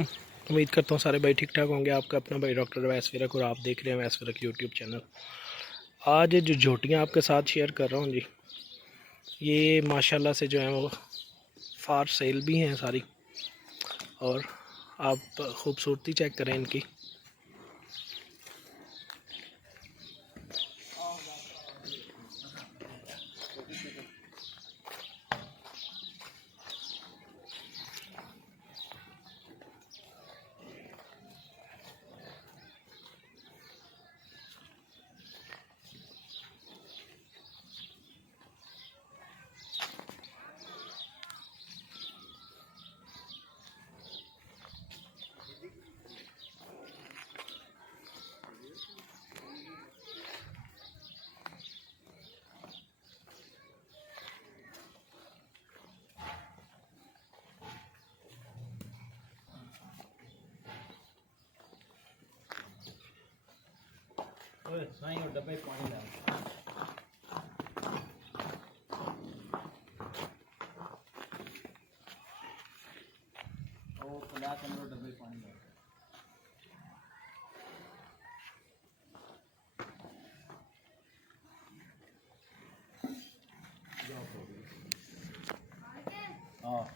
उम्मीद करता हूँ सारे भाई ठीक ठाक होंगे। आपका अपना भाई डॉक्टर अवैस विरक और आप देख रहे हैं अवैस विरक यूट्यूब चैनल। आज जो झोटियाँ आपके साथ शेयर कर रहा हूँ जी, ये माशाल्लाह से जो है वो फार सेल भी हैं सारी, और आप खूबसूरती चेक करें इनकी। डब्बे पानी डाल डब्बे पानी डाल। हाँ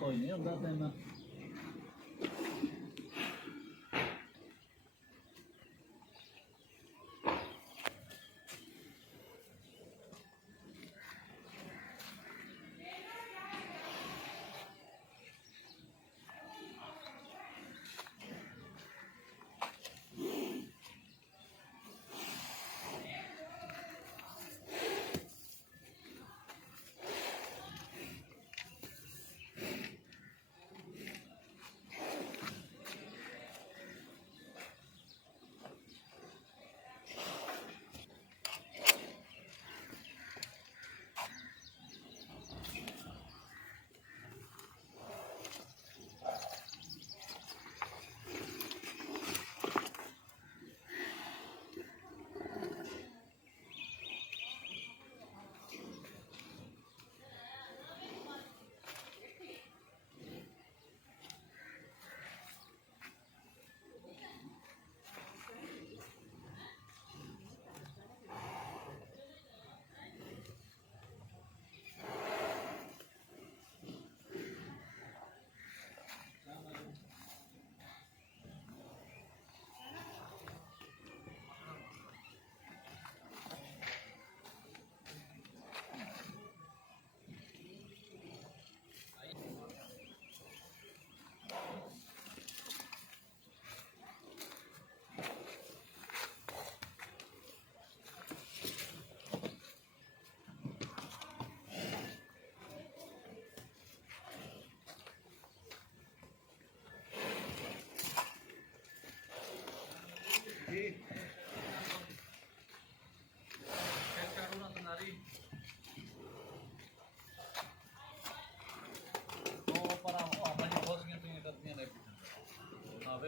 कोई नहीं होता तेना।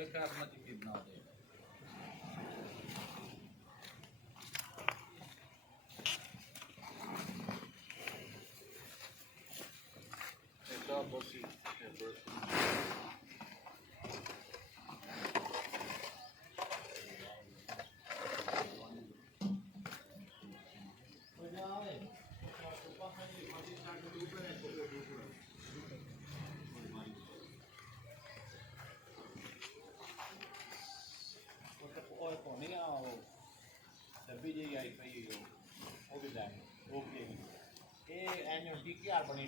बड़े ख्याल में कितना हो जाएगा BJ आई पई हो भी जाए ओके ये एनुअल टी क्या बनी